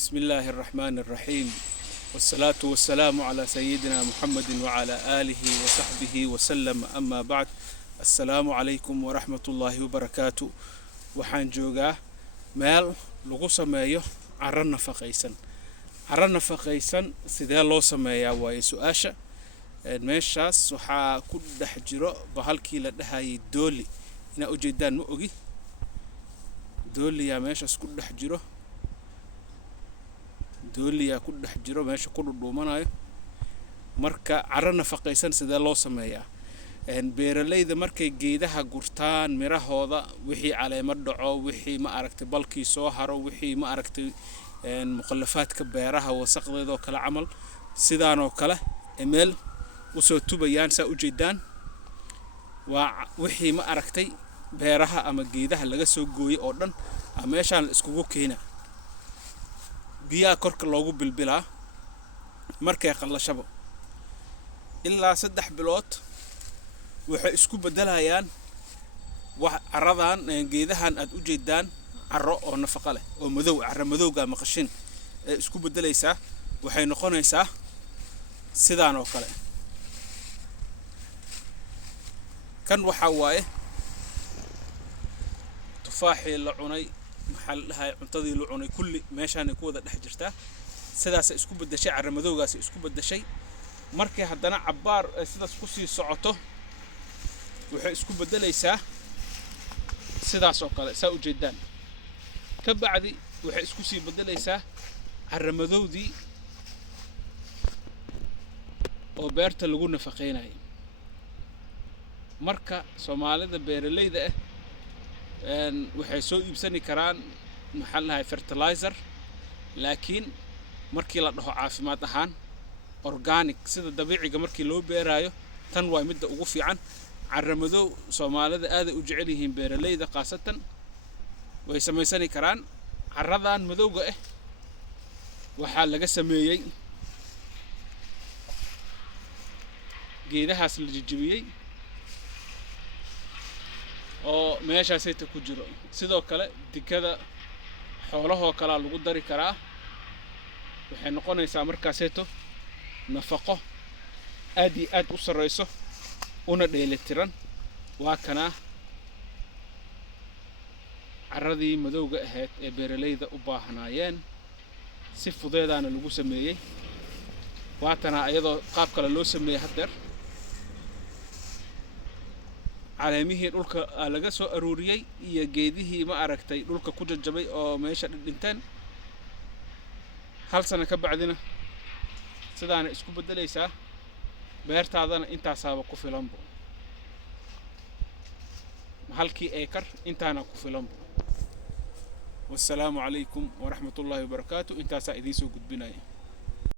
بسم الله الرحمن الرحيم والصلاة والسلام على سيدنا محمد وعلى آله وصحبه وسلم أما بعد. السلام عليكم ورحمة الله وبركاته. وحان جوغا مال لغو سمايو عرنا فقيسا سيدا لو سمايا واي سؤاشا ميشاس وحا كود حجرو بهالكي لدهاي دولي إنا أجيدان مؤغي دولي يا ميشاس كود حجرو دولي كل حجرو ماشي كل دومانايو marka cara nafaqaysan sida loo sameeyaa beeralayda markay geedaha gurtaan mirahooda wixii caleemo dhaco wixii ma aragtay balkii soo haro wixii ma aragtay muqallafaadka beeraha wasaqdeedo kala camal sidaan oo kale meel u soo tubayaan saa u jeedaan waa wixii ma aragtay beeraha ama geedaha laga soo gooyay oo dhan meeshaan la iskugu keenaa biyaa korka loogu bilbilaa markay qalashabo ilaa 3 bilood waxay isku bedelayaan wax caradan geedahan aad u jeedaan caro oo nafaqo leh oo madow caro madowga maqashin ee isku bedelaysa waxay noqonaysaa sidaan oo kale kan waxa waaye tufaaxii la cunay maxal lahay cuntadii la cunay kulli meeshaan ku wada dhex jirta sidaas isku bedeshay caramadowgaas isku bedeshay markay haddana cabaar sidaas ku sii socoto waxay isku bedelaysaa sidaas oo kale saa u jeedaan ka bacdi waxay isku sii bedelaysaa caramadowdii oo beerta lagu nafaqeynay marka Soomaalida beeralayda waxay soo iibsani karaan maxal lahay fertilizer laakiin markii la dhaho caafimaad ahaan organic sida dabiiciga markii loo beerayo tan waa mid ugu fiican caramadow Soomaalida aad u jecel yihiin beeralayda qaasatan way sameysani karaan caradan madowga waxa laga sameeyay geedahaas la jijibiyay oo meeshaasay ku jiro sidoo kale digada xoolaha kala lagu dari karaa waxay noqonaysaa markaaseeto nafaqo aad u sareyso una dheelitiran waa kana caradii madowga ahayd ee beeralayda u baahnaayeen si fudeedana lagu sameeyay waatana ayadoo qaab kale loo sameeyay hadeer caleemihii dhulka laga soo aruuriyay iyo geedihii ma aragtay dhulka ku jajabay oo meesha dhinteen hal sano ka bacdina sidaana isku bedelaysaa beertaadana intaasaaba ku filanbo halkii acre intaana ku filanbo والسلام عليكم ورحمة الله وبركاته. انتاسا إديسو قد بناي.